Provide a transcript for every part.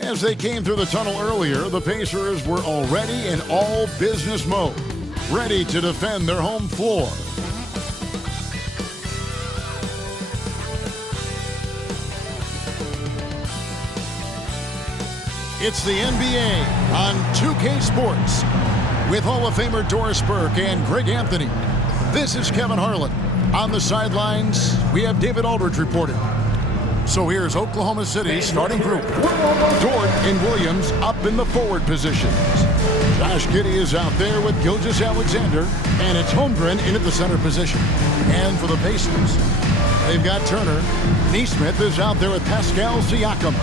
As they came through the tunnel earlier, the Pacers were already in all business mode, ready to defend their home floor. It's the NBA on 2K Sports with Hall of Famer Doris Burke and Greg Anthony. This is Kevin Harlan. On the sidelines, we have David Aldridge reporting. So here's Oklahoma City's starting group. Dort and Williams up in the forward positions. Josh Giddey is out there with Gilgeous-Alexander, and it's Holmgren in at the center position. And for the Pacers, they've got Turner. Nesmith is out there with Pascal Siakam.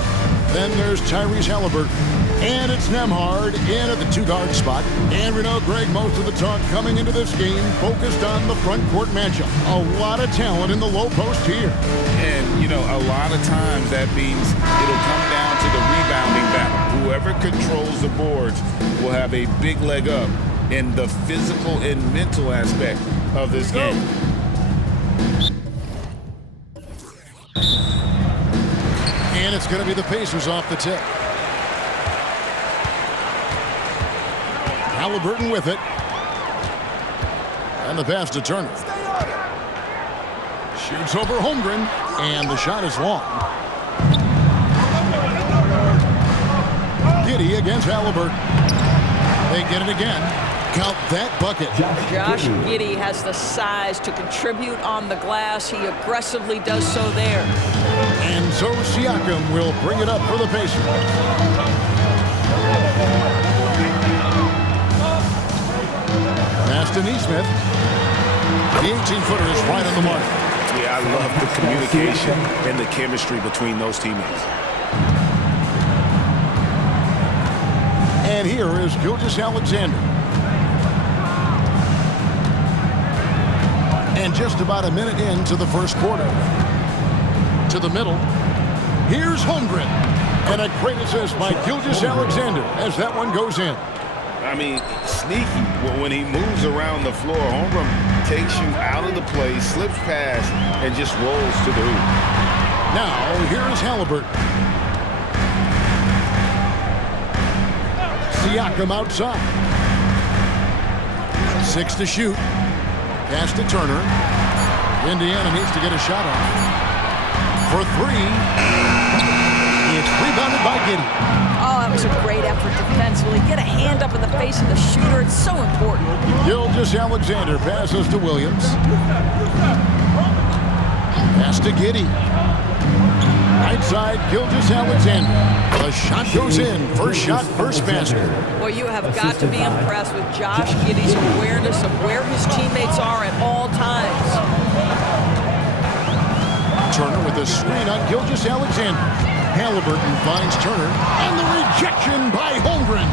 Then there's Tyrese Halliburton. And it's Nembhard in at the two-guard spot. And we know, Greg, most of the talk coming into this game focused on the front court matchup. A lot of talent in the low post here. And, you know, a lot of times that means it'll come down to the rebounding battle. Whoever controls the boards will have a big leg up in the physical and mental aspect of this game. And it's going to be the Pacers off the tip. Halliburton with it. And the pass to Turner. Shoots over Holmgren. And the shot is long. Giddey against Halliburton. They get it again. Count that bucket. Josh Giddey has the size to contribute on the glass. He aggressively does so there. And so Siakam will bring it up for the Pacers. Pass to Nesmith. The 18-footer is right on the mark. Yeah, I love the communication and the chemistry between those teammates. And here is Gilgeous-Alexander. And just about a minute into the first quarter. To the middle. Here's Holmgren. And a great assist by Gilgeous-Alexander as that one goes in. I mean, sneaky. When he moves around the floor, Holmgren takes you out of the play, slips past, and just rolls to the hoop. Now, here's Halliburton. Siakam outside. 6 to shoot. Pass to Turner. Indiana needs to get a shot off. For 3. It's rebounded by Giddey. Oh, that was a great effort defensively. Get a hand up in the face of the shooter. It's so important. Gilgeous-Alexander passes to Williams. Pass to Giddey. Right side, Gilgeous-Alexander. The shot goes in. First shot, first basket. Well, you have got to be impressed with Josh Giddey's awareness of where his teammates are at all times. Turner with a screen on Gilgeous-Alexander. Halliburton finds Turner, and the rejection by Holmgren.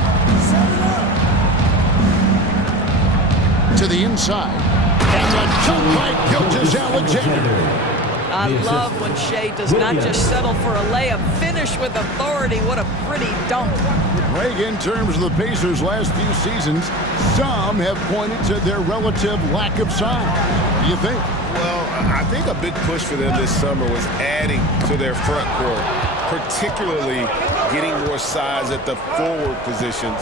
To the inside, and the jump by Gilgeous-Alexander. I love when Shea does not just settle for a layup, finish with authority. What a pretty dunk. Greg, in terms of the Pacers' last few seasons, some have pointed to their relative lack of size. What do you think? Well, I think a big push for them this summer was adding to their front court, particularly getting more size at the forward positions.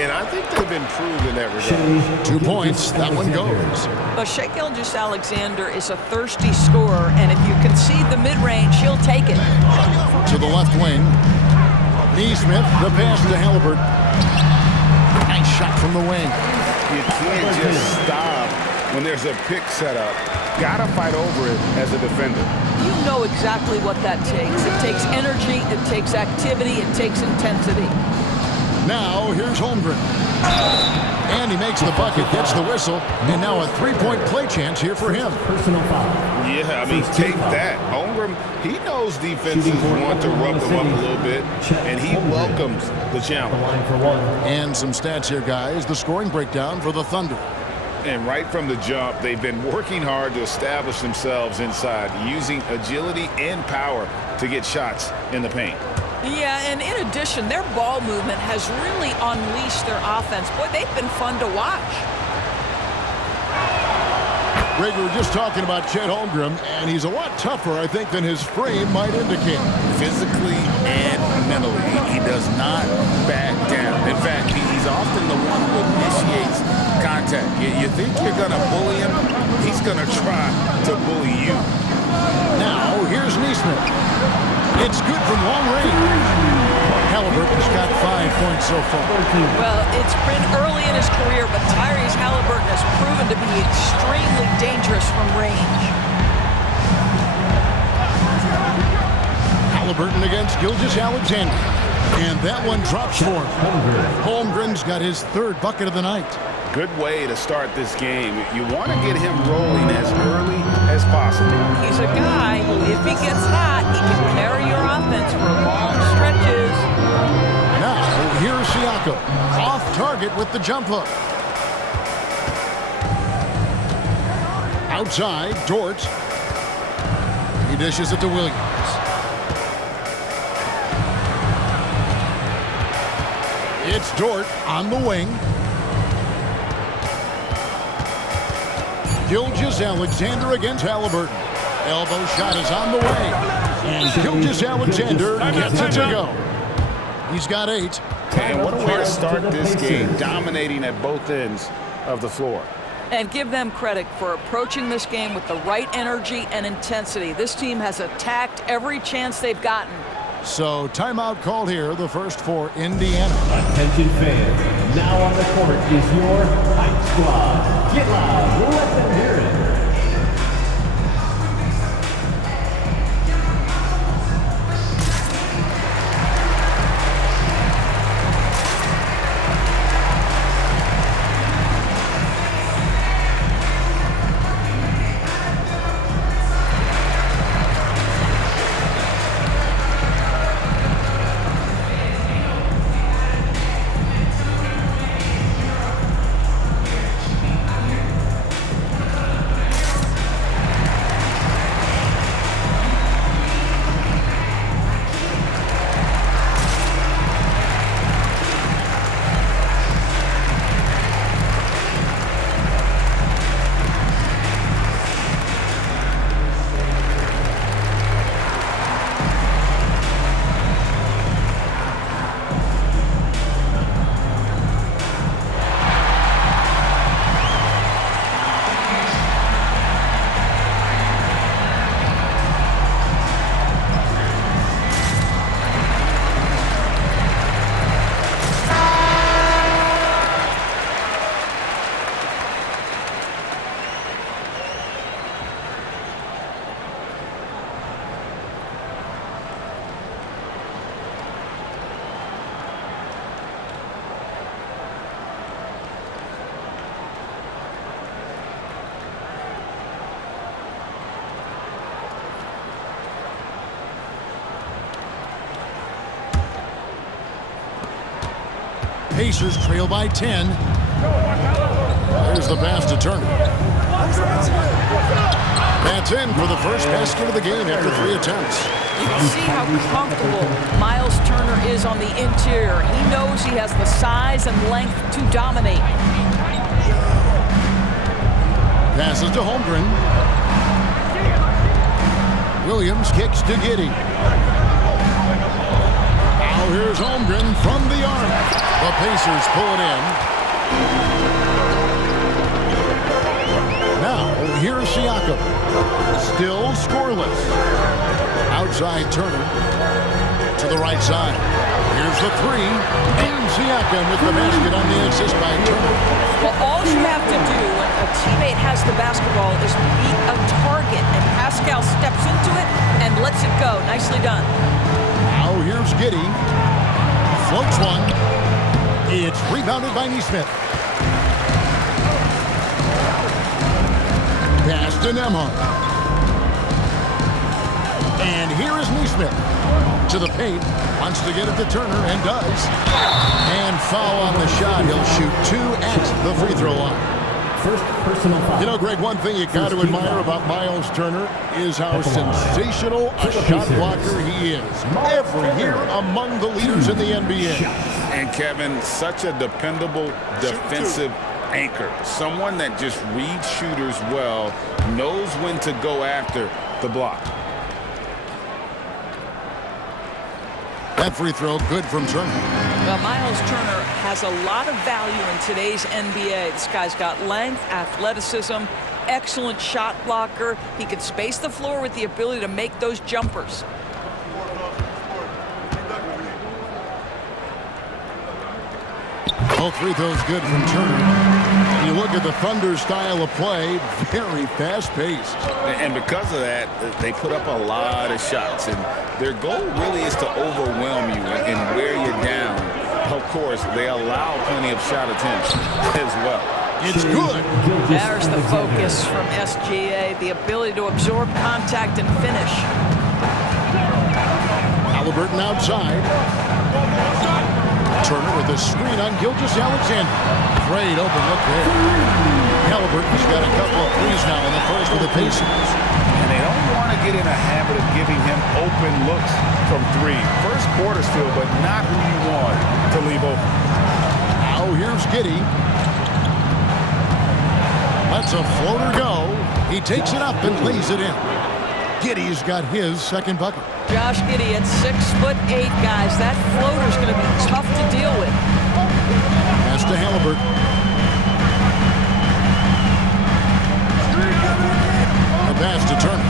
And I think they've improved in that regard. 2 points. That one goes. But Shea Gilgeous-Alexander is a thirsty scorer, and if you concede the mid-range, he'll take it. To the left wing. Nesmith, the pass to Halliburton. Nice shot from the wing. You can't just stop when there's a pick set up. Gotta fight over it as a defender. You know exactly what that takes. It takes energy, it takes activity, it takes intensity. Now, here's Holmgren. And he makes the bucket, gets the whistle, and now a three-point play chance here for him. Personal foul. Yeah, I mean, take that. Holmgren, he knows defenses want to rough him up a little bit, and he welcomes the challenge. And some stats here, guys. The scoring breakdown for the Thunder. And right from the jump, they've been working hard to establish themselves inside, using agility and power to get shots in the paint. Yeah, and in addition, their ball movement has really unleashed their offense. Boy, they've been fun to watch. Greg, we were just talking about Chet Holmgren, and he's a lot tougher, I think, than his frame might indicate. Physically and mentally, he does not back down. In fact, he's often the one who initiates contact. You think you're going to bully him, he's going to try to bully you. Now, here's Neesmith. It's good from long range. Halliburton's got 5 points so far. Well, it's been early in his career, but Tyrese Halliburton has proven to be extremely dangerous from range. Halliburton against Gilgeous-Alexander. And that one drops for him. Holmgren's got his 3rd bucket of the night. Good way to start this game. You want to get him rolling as early as possible. He's a guy who, if he gets hot, he can carry your offense for long stretches. Now, here's Siakam. Off target with the jump hook. Outside, Dort. He dishes it to Williams. It's Dort on the wing. Gilgeous-Alexander against Halliburton. Elbow shot is on the way. And Gilgeous-Alexander gets it to go. He's got 8. And what a way to start this game, dominating at both ends of the floor. And give them credit for approaching this game with the right energy and intensity. This team has attacked every chance they've gotten. So, timeout called here, the first for Indiana. Attention fans, now on the court is your Hype Squad. Get loud, let them hear it. Pacers trail by 10. There's the pass to Turner. That's in for the first basket of the game after 3 attempts. You can see how comfortable Miles Turner is on the interior. He knows he has the size and length to dominate. Passes to Holmgren. Williams kicks to Giddey. Now here's Holmgren from the arc. The Pacers pull it in. Now, here's Siakam. Still scoreless. Outside Turner. To the right side. Here's the 3. And Siakam with the basket on the assist by Turner. Well, all you have to do when a teammate has the basketball is beat a target. And Pascal steps into it and lets it go. Nicely done. Now here's Giddey. Floats one. It's rebounded by Neesmith. Pass to Nembhard. And here is Neesmith. To the paint. Wants to get it to Turner and does. And foul on the shot. He'll shoot 2 at the free throw line. First personal foul. You know, Greg, one thing you got to admire about Miles Turner is how sensational a shot blocker he is. Every year among the leaders in the NBA. And Kevin, such a dependable defensive anchor, someone that just reads shooters well, knows when to go after the block. That free throw good from Turner. Well, Miles Turner has a lot of value in today's NBA. This guy's got length, athleticism, excellent shot blocker. He can space the floor with the ability to make those jumpers. All three throws good from Turner. You look at the Thunder style of play, very fast-paced. And because of that, they put up a lot of shots. And their goal really is to overwhelm you and wear you down. Of course, they allow plenty of shot attempts as well. It's good. There's the focus from SGA, the ability to absorb contact and finish. Halliburton outside. Turner with a screen on Gilgeous-Alexander. Great open look there. Halliburton's got a couple of threes now in the first with the Pacers. And they don't want to get in a habit of giving him open looks from three. First quarter still, but not who you want to leave open. Now here's Giddey. Lets a floater go. He takes it up and lays it in. Giddey's got his second bucket. Josh Giddey at 6'8", guys. That floater's going to be tough to deal with. Pass to Halliburton. A pass to Turner.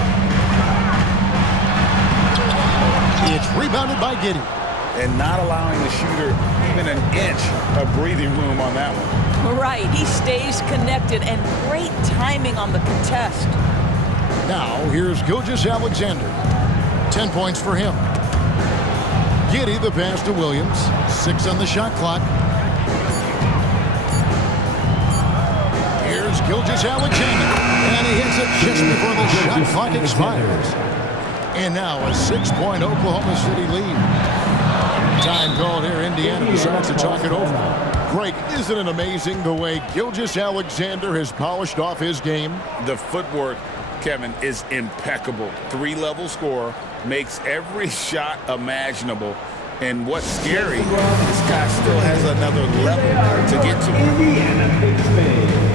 It's rebounded by Giddey. And not allowing the shooter even an inch of breathing room on that one. Right. He stays connected, and great timing on the contest. Now, here's Gilgeous-Alexander. 10 points for him. Giddey the pass to Williams. 6 on the shot clock. Here's Gilgeous-Alexander. And he hits it just before the shot clock expires. And now a 6-point Oklahoma City lead. Time called here. Indiana decides to talk it over. Greg, isn't it amazing the way Gilgeous-Alexander has polished off his game? The footwork, Kevin, is impeccable. 3-level scorer, makes every shot imaginable. And what's scary, this guy still has another level to get to. Indiana Pacers.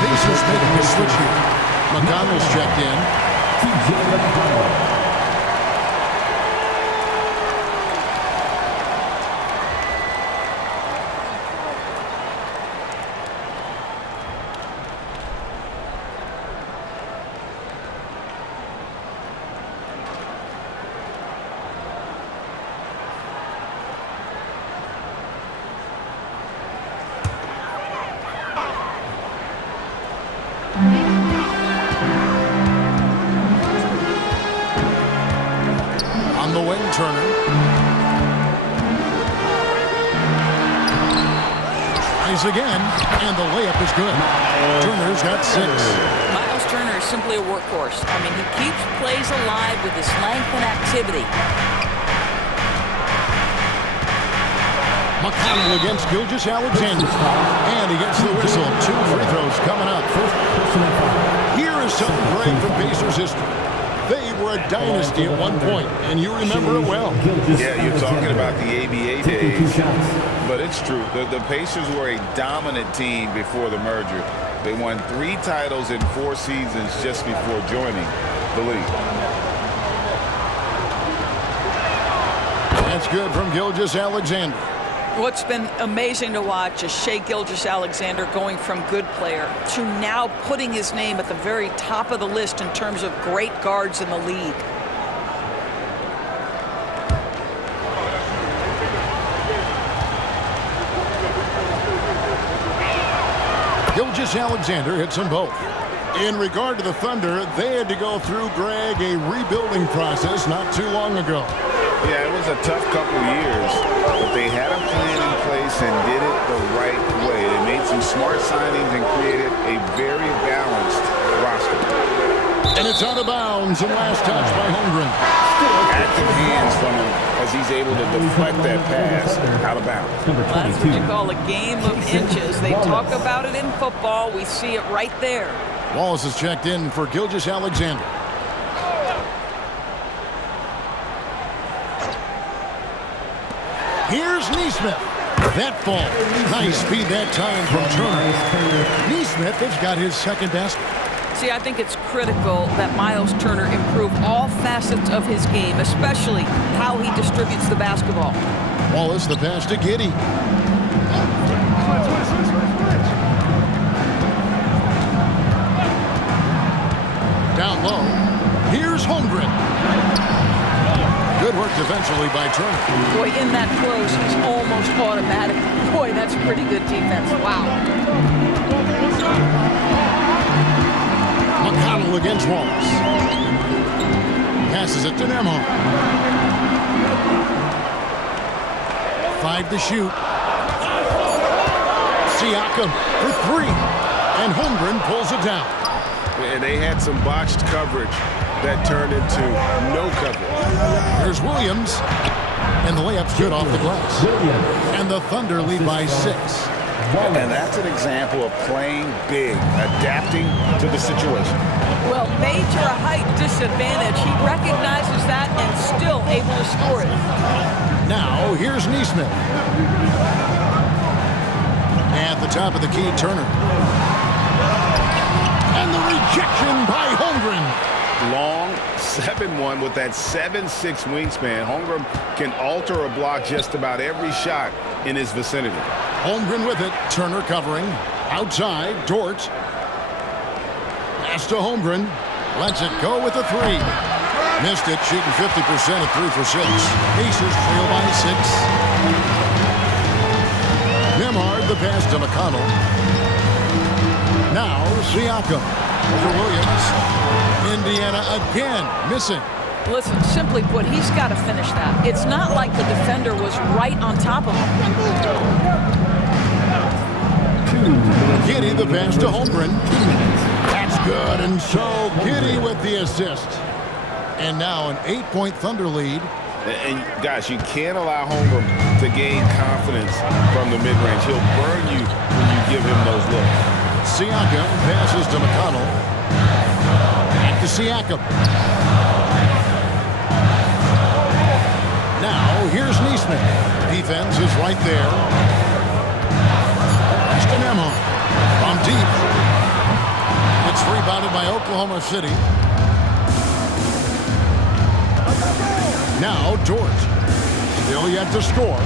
Pacers making a switch here. McConnell's checked in. On the wing, Turner. Tries again, and the layup is good. Turner's got 6. Miles Turner is simply a workhorse. I mean, he keeps plays alive with his length and activity. McConnell against Gilgeous-Alexander. And he gets the whistle. 2 free throws coming up. Here is something great from Pacers history. They were a dynasty at one point, and you remember it well. Yeah, you're talking about the ABA days, but it's true. The Pacers were a dominant team before the merger. They won 3 titles in 4 seasons just before joining the league. That's good from Gilgeous-Alexander. What's been amazing to watch is Shai Gilgeous-Alexander going from good player to now putting his name at the very top of the list in terms of great guards in the league. Gilgeous-Alexander hits them both. In regard to the Thunder, they had to go through, Greg, a rebuilding process not too long ago. Yeah, it was a tough couple years, but they had a plan in place and did it the right way. They made some smart signings and created a very balanced roster. And it's out of bounds and last touch by Holmgren. Active hands from him as he's able to deflect that pass out of bounds. Well, that's what you call a game of inches. They talk about it in football. We see it right there. Wallace is checked in for Gilgeous-Alexander. Here's Neesmith. That fall. Nice speed that time from Turner. Neesmith has got his second basket. See, I think it's critical that Miles Turner improve all facets of his game, especially how he distributes the basketball. Wallace, the pass to Giddey. Down low. Here's Holmgren. Good work defensively by Turner. Boy, in that close, he's almost automatic. Boy, that's pretty good defense. Wow. McConnell against Wallace. Passes it to Nembhard. 5 to shoot. Siakam for 3. And Holmgren pulls it down. And they had some botched coverage that turned into no coverage. Here's Williams. And the layup's good off the glass. And the Thunder lead by 6. And that's an example of playing big, adapting to the situation. Well, major height disadvantage. He recognizes that and still able to score it. Now, here's Neesmith. At the top of the key, Turner. And the rejection by Holmgren. Long 7-1 with that 7'6" wingspan. Holmgren can alter a block just about every shot in his vicinity. Holmgren with it. Turner covering. Outside, Dort. Pass to Holmgren. Lets it go with a 3. Missed it, shooting 50% at 3 for 6. Pacers trail by 6. Nembhard, the pass to McConnell. Now, Siakam over Williams. Indiana again missing. Listen, simply put, he's got to finish that. It's not like the defender was right on top of him. Giddey, the pass to Holmgren. That's good, and so Giddey with the assist. And now an 8-point Thunder lead. And guys, you can't allow Holmgren to gain confidence from the mid-range. He'll burn you when you give him those looks. Siakam passes to McConnell. Back to Siakam. Now, here's Neesmith. Defense is right there. Pass to Nembhard. From deep. It's rebounded by Oklahoma City. Now, Dort. Still yet to score.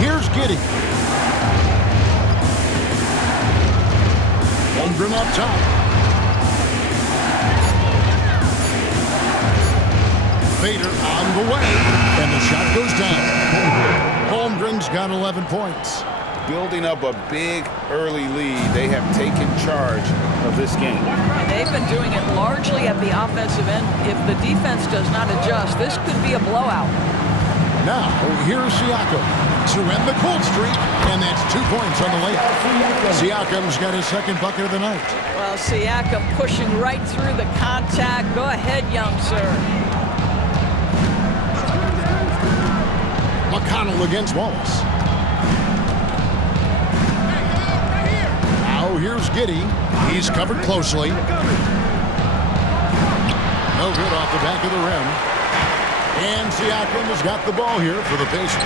Here's Giddey. Holmgren up top. Fader on the way. And the shot goes down. Holmgren's got 11 points. Building up a big early lead, they have taken charge of this game. And they've been doing it largely at the offensive end. If the defense does not adjust, this could be a blowout. Now, here's Siakam to end the cold streak, and that's 2 points on the layup. Siakam's got his second bucket of the night. Well, Siakam pushing right through the contact. Go ahead, young sir. McConnell against Wallace. Now here's Giddey. He's covered closely. No good off the back of the rim. And Siakam has got the ball here for the Pacers.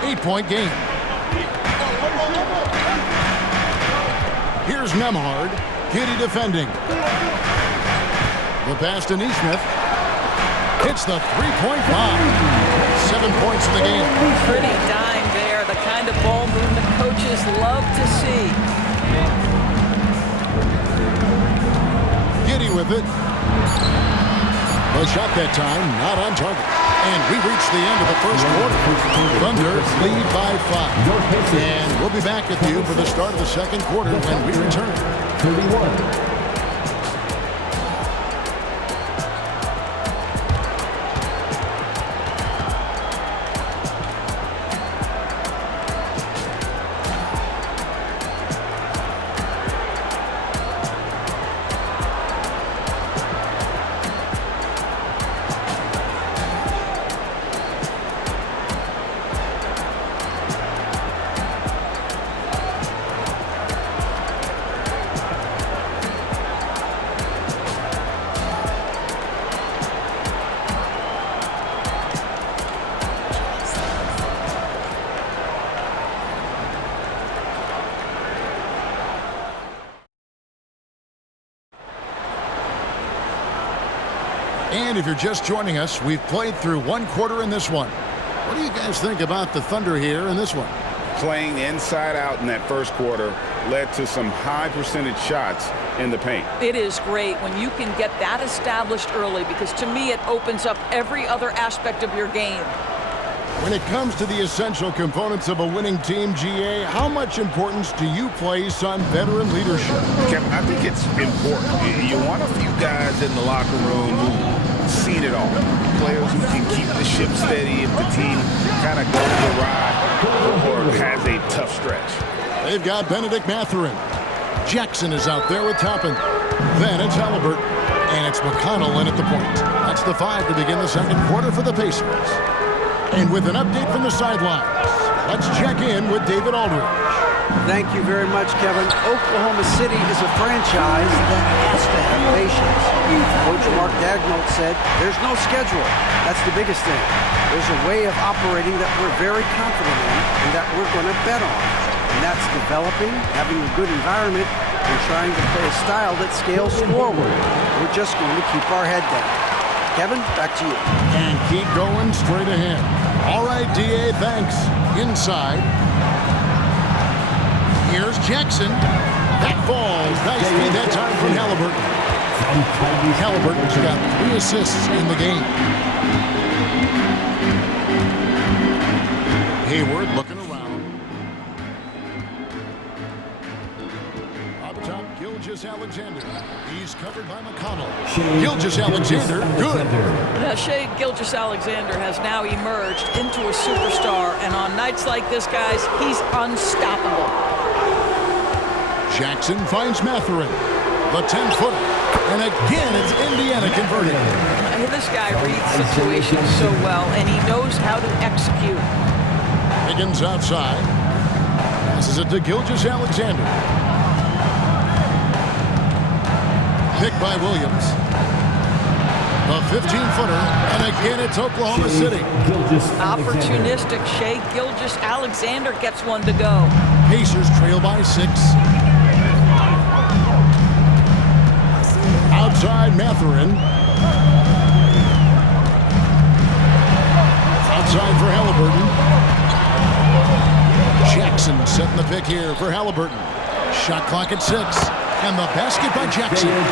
8-point game. Here's Nemhard. Giddy defending. The pass to Neesmith. Hits the three-point bomb. 7 points in the game. Pretty dime there. The kind of ball movement coaches love to see. Giddy with it. The shot that time, not on target. And we reach the end of the first quarter. Thunder lead by 5. And we'll be back with you for the start of the second quarter when we return. 31. And if you're just joining us, we've played through one quarter in this one. What do you guys think about the Thunder here in this one? Playing inside out in that first quarter led to some high percentage shots in the paint. It is great when you can get that established early, because to me it opens up every other aspect of your game. When it comes to the essential components of a winning team, GA, how much importance do you place on veteran leadership? Kevin, I think it's important. You want a few guys in the locker room who've seen it all. Players who can keep the ship steady if the team kind of goes awry or has a tough stretch. They've got Benedict Mathurin. Jackson is out there with Toppin. Then it's Halliburton. And it's McConnell in at the point. That's the 5 to begin the second quarter for the Pacers. And with an update from the sidelines, let's check in with David Aldridge. Thank you very much, Kevin. Oklahoma City is a franchise that has to have patience. Coach Mark Daigneault said, there's no schedule. That's the biggest thing. There's a way of operating that we're very confident in and that we're going to bet on. And that's developing, having a good environment, and trying to play a style that scales forward. We're just going to keep our head down. Kevin, back to you. And keep going straight ahead. All right, D.A., thanks. Inside. Here's Jackson. That falls. Nice feed that time from Halliburton. Halliburton's got 3 assists in the game. Hayward looking around. Up top, Gilgeous-Alexander. He's covered by McConnell. Gilgeous-Alexander, good. Now, Shai Gilgeous-Alexander has now emerged into a superstar, and on nights like this, guys, he's unstoppable. Jackson finds Mathurin, the 10-footer. And again, it's Indiana converting. This guy reads situations so well, and he knows how to execute. Higgins outside. Passes it to Gilgeous-Alexander. Picked by Williams. The 15-footer, and again it's Oklahoma City. Opportunistic Shai Gilgeous-Alexander gets one to go. Pacers trail by 6. Outside Mathurin. Outside for Halliburton. Jackson setting the pick here for Halliburton. Shot clock at 6. And the basket by Jackson. Yeah,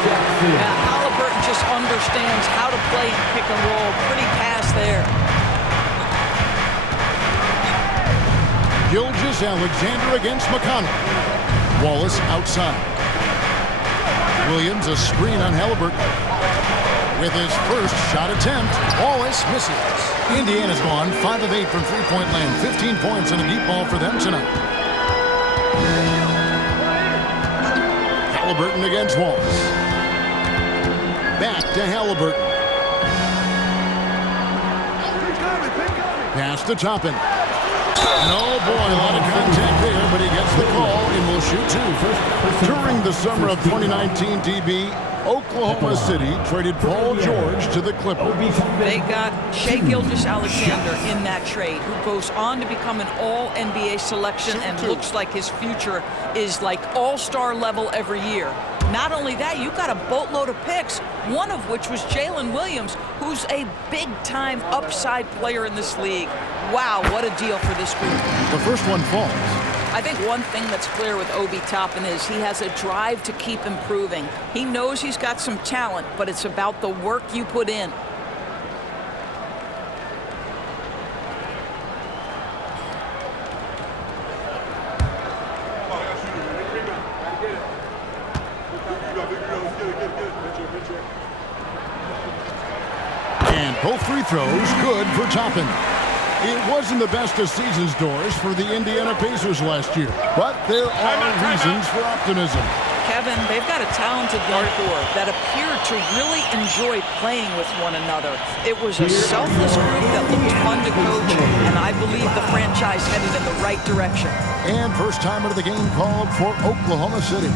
Halliburton just understands how to play pick and roll. Pretty pass there. Gilgeous-Alexander against McConnell. Wallace outside. Williams a screen on Halliburton. With his first shot attempt, Wallace misses. Indiana's gone 5 of 8 from three-point land. 15 points and a deep ball for them tonight. Halliburton against Wallace. Back to Halliburton. Pass to Toppin. And oh boy, a lot of contact there, but he gets the call and will shoot two. During the summer of 2019, DB, Oklahoma City traded Paul George to the Clippers. They got Shai Gilgeous-Alexander in that trade, who goes on to become an all-NBA selection and looks like his future is like all-star level every year. Not only that, you got a boatload of picks, one of which was Jalen Williams, who's a big-time upside player in this league. Wow, what a deal for this group. The first one falls. I think one thing that's clear with Obi Toppin is he has a drive to keep improving. He knows he's got some talent, but it's about the work you put in. And both free throws good for Toppin. It wasn't the best of season's doors for the Indiana Pacers last year, but there are reasons for optimism. Kevin, they've got a talented young core that appeared to really enjoy playing with one another. It was a selfless group that looked fun to coach, and I believe the franchise headed in the right direction. And first time out of the game called for Oklahoma City.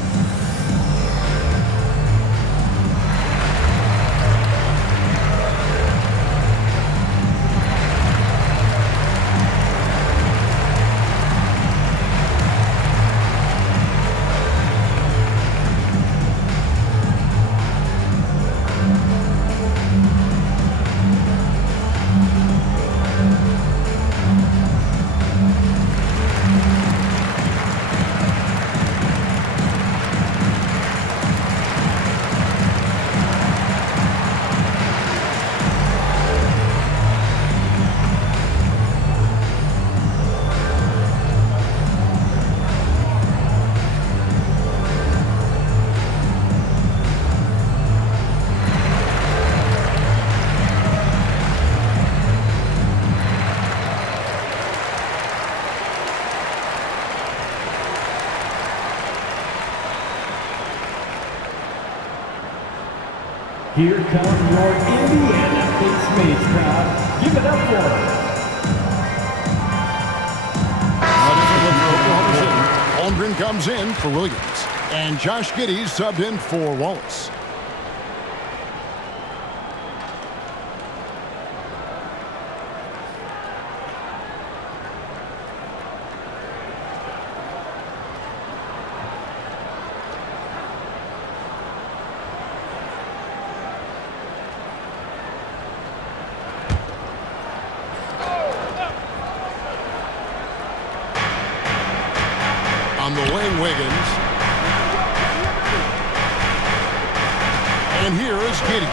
Here comes your Indiana Patriots crowd. Give it up for them. Holmgren comes in for Williams. And Josh Giddey subbed in for Wallace. On the wing, Wiggins. And here is Giddey.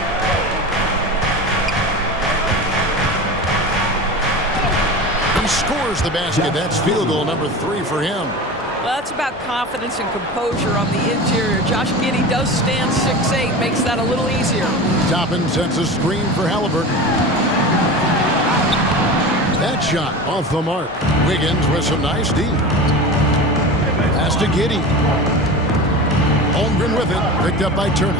He scores the basket. That's field goal number 3 for him. Well, that's about confidence and composure on the interior. Josh Giddey does stand 6'8", makes that a little easier. Toppin sets a screen for Halliburton. That shot off the mark. Wiggins with some nice D. Pass to Giddey. Holmgren with it. Picked up by Turner.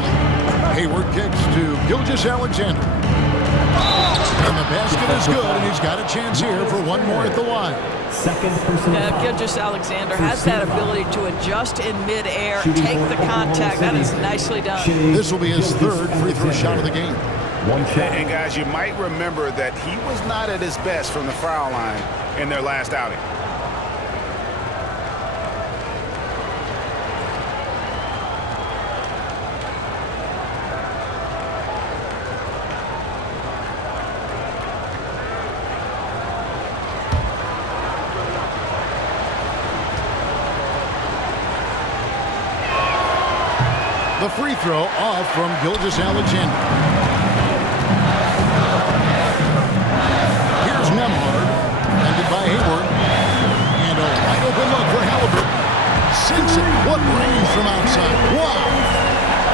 Hayward kicks to Gilgeous-Alexander. And the basket is good, and he's got a chance here for one more at the line. Second personal foul. Gilgeous-Alexander has that ability to adjust in midair, take the contact. That is nicely done. This will be his third free throw shot of the game. One shot. And guys, you might remember that he was not at his best from the foul line in their last outing. The free throw off from Gilgeous-Alexander. Here's Nembhard, ended by Hayward. And a wide open look for Halliburton. Sinks it. What range from outside. Wow.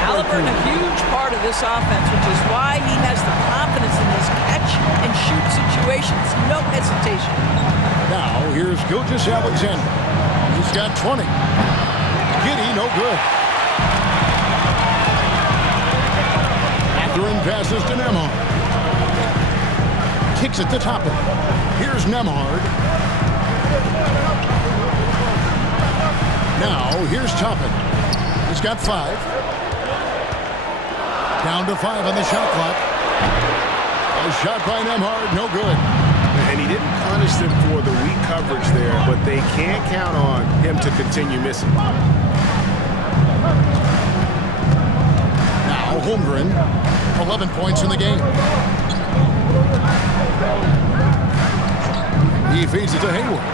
Halliburton, a huge part of this offense, which is why he has the confidence in his catch and shoot situations. No hesitation. Now, here's Gilgeous-Alexander. He's got 20. Giddey, no good. Throwing passes to Nembhard. Kicks it to Toppin. Here's Nembhard. Now, here's Toppin. He's got 5. Down to 5 on the shot clock. A shot by Nembhard, no good. And he didn't punish them for the weak coverage there, but they can't count on him to continue missing. Now, Holmgren, 11 points in the game. He feeds it to Hayward.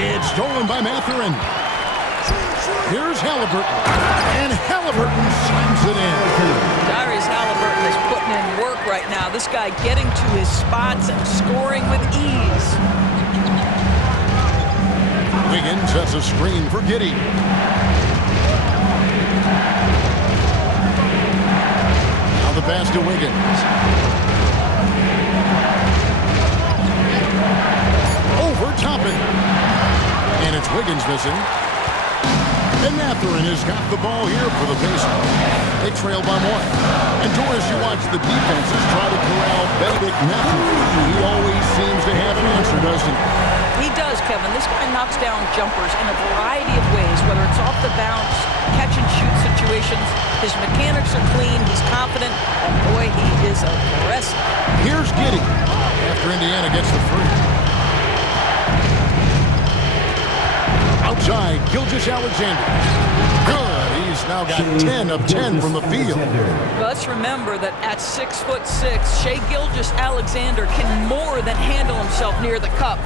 It's stolen by Mathurin. Here's Halliburton. And Halliburton slams it in. Darius Halliburton is putting in work right now. This guy getting to his spots and scoring with ease. Wiggins sets a screen for Giddey. Now the pass to Wiggins. Over Toppin. And it's Wiggins missing. And Mathurin has got the ball here for the Pacers. They trail by 1. And Doris, you watch the defenses try to corral Benedict Mathurin. He always seems to have an answer, doesn't he? He does, Kevin. This guy knocks down jumpers in a variety of ways, whether it's off the bounce, catch and shoot situations. His mechanics are clean, he's confident, and boy, he is aggressive. Here's Giddey after Indiana gets the free. Outside, Gilgeous-Alexander. Good. He's now got 10 of 10 from the field. Let's remember that at 6'6", Shai Gilgeous-Alexander can more than handle himself near the cup.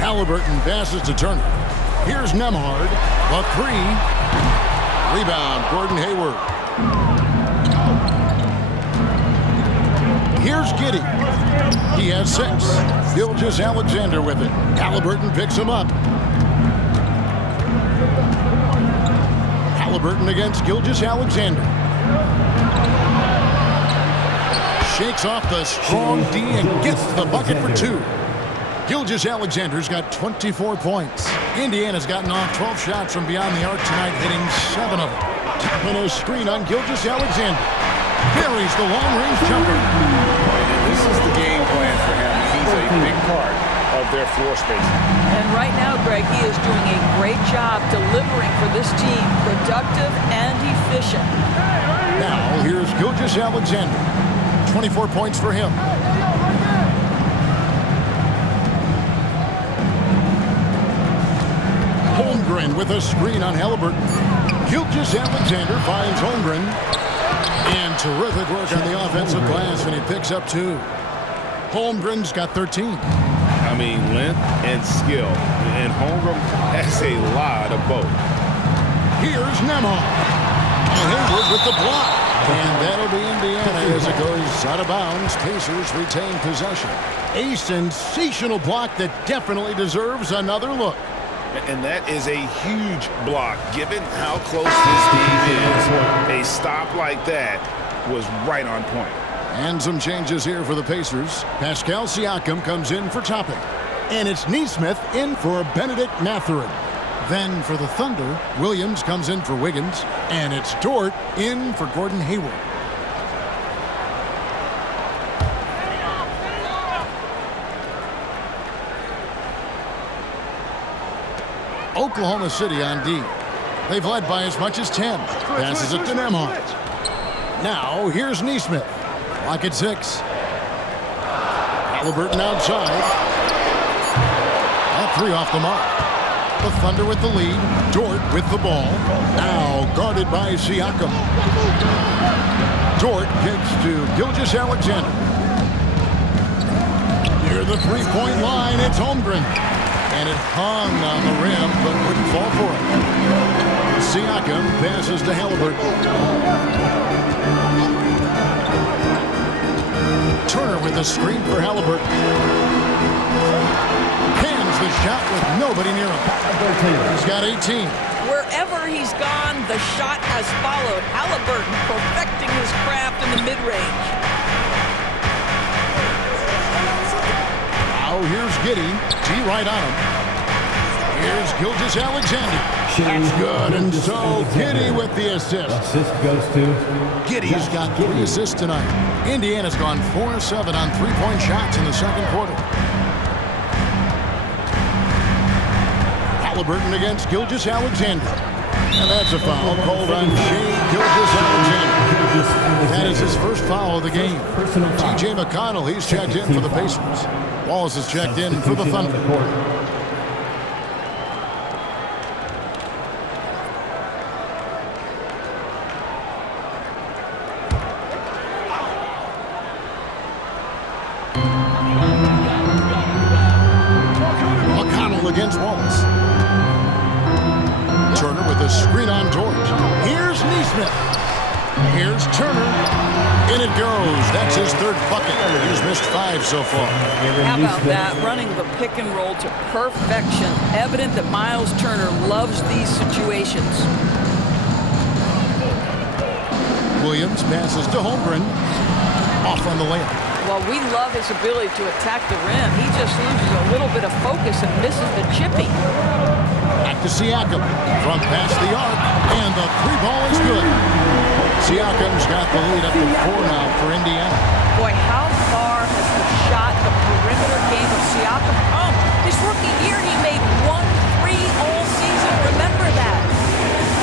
Halliburton passes to Turner. Here's Nembhard. A 3. Rebound, Gordon Hayward. Here's Giddey. He has 6. Gilgeous-Alexander with it. Halliburton picks him up. Halliburton against Gilgeous-Alexander. Shakes off the strong D and gets the bucket for 2. Gilgeous-Alexander's got 24 points. Indiana's gotten off 12 shots from beyond the arc tonight, hitting 7 of them. And a screen on Gilgeous-Alexander. Carries the long-range jumper. This is the game plan for him. He's a big part of their floor spacing. And right now, Greg, he is doing a great job delivering for this team, productive and efficient. Now, here's Gilgeous-Alexander. 24 points for him. Holmgren with a screen on Halliburton. Gilgeous-Alexander finds Holmgren. And terrific work on the offensive glass, and he picks up 2. Holmgren's got 13. I mean, length and skill. And Holmgren has a lot of both. Here's Nembhard. And Hayward with the block. And that'll be Indiana as it goes out of bounds. Pacers retain possession. A sensational block that definitely deserves another look. And that is a huge block, given how close this game is. A stop like that was right on point. And some changes here for the Pacers. Pascal Siakam comes in for Toppin. And it's Nesmith in for Benedict Mathurin. Then for the Thunder, Williams comes in for Wiggins. And it's Dort in for Gordon Hayward. Oklahoma City on D. They've led by as much as 10. Passes it to Nembhard. Now, here's Nesmith. Lock at 6. Halliburton outside. That 3 off the mark. The Thunder with the lead. Dort with the ball. Now guarded by Siakam. Dort kicks to Gilgeous-Alexander. Near the three-point line, it's Holmgren. And it hung on the rim, but wouldn't fall for it. Siakam passes to Halliburton. Turner with a screen for Halliburton. Cans the shot with nobody near him. He's got 18. Wherever he's gone, the shot has followed. Halliburton perfecting his craft in the mid-range. Now here's Giddey. T right on him. Here's Gilgeous-Alexander. That's good, and so Giddey with the assist. Assist goes to Giddey's got 3 assists tonight. Indiana's gone 4 of 7 on 3-point shots in the second quarter. Halliburton against Gilgeous-Alexander. And that's a foul called on Shea Gilgeous-Alexander. That is his first foul of the game. T.J. McConnell, he's checked in for the Pacers. Wallace is checked in for the Thunder. McConnell against Wallace. Turner with a screen on George. Here's Neesmith. Here's Turner. In it goes. That's his third bucket. He's missed 5 so far. How about that? Running the pick and roll to perfection. Evident that Miles Turner loves these situations. Williams passes to Holmgren. Off on the layup. While we love his ability to attack the rim, he just loses a little bit of focus and misses the chippy. Back to Siakam. From past the arc. And the 3-ball is good. Siakam's got the lead up to 4 now for Indiana. Boy, how far has the shot, the perimeter game of Siakam come? His rookie year, he made 1 3 all season. Remember that.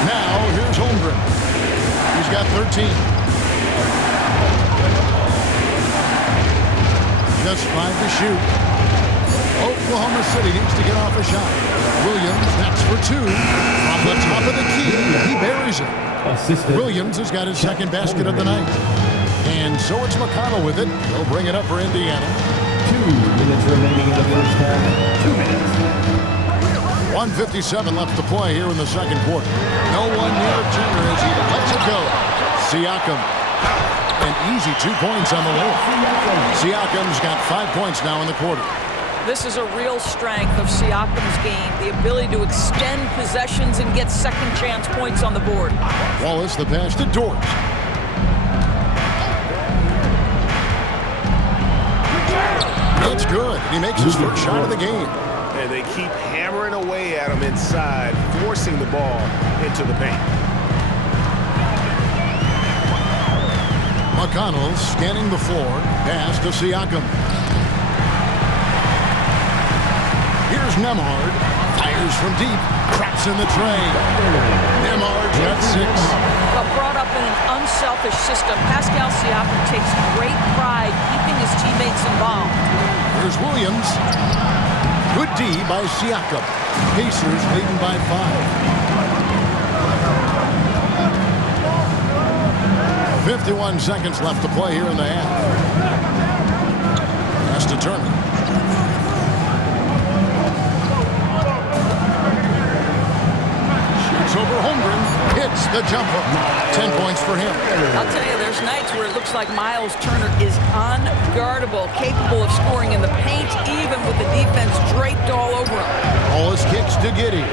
Now, here's Holmgren. He's got 13. Just 5 to shoot. Oklahoma City needs to get off a shot. Williams, that's for 2. From the top of the key, he buries it. Williams has got his second basket of the night. And so it's McConnell with it. He'll bring it up for Indiana. 2 minutes remaining in the first half. 2 minutes. 1:57 left to play here in the second quarter. No one near Turner as he lets it go. Siakam. An easy 2 points on the layup. Siakam's got 5 points now in the quarter. This is a real strength of Siakam's game, the ability to extend possessions and get second chance points on the board. Wallace, the pass to Dort. It's good. He makes his first shot of the game. And they keep hammering away at him inside, forcing the ball into the paint. McConnell scanning the floor. Pass to Siakam. Here's Nembhard. Fires from deep. Traps in the tray. Nembhard's got 6. But brought up in an unselfish system, Pascal Siakam takes great pride keeping his teammates involved. Here's Williams. Good D by Siakam. Pacers leading by 5. 51 seconds left to play here in the half. That's to Turner. Shoots over Holmgren. Hits the jump hook. 10 points for him. I'll tell you, there's nights where it looks like Miles Turner is unguardable, capable of scoring in the paint, even with the defense draped all over him. All his kicks to Giddey.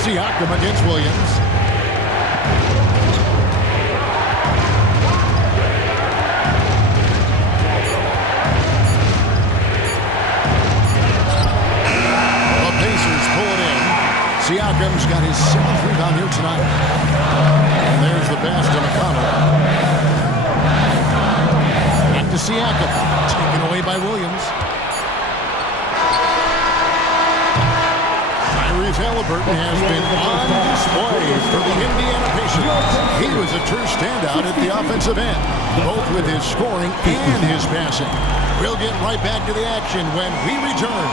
Siakam against Williams. Siakam's got his 7th rebound here tonight. And there's the pass to McConnell. Back to Siakam. Taken away by Williams. Halliburton has been on display for the Indiana Pacers. He was a true standout at the offensive end, both with his scoring and his passing. We'll get right back to the action when we return.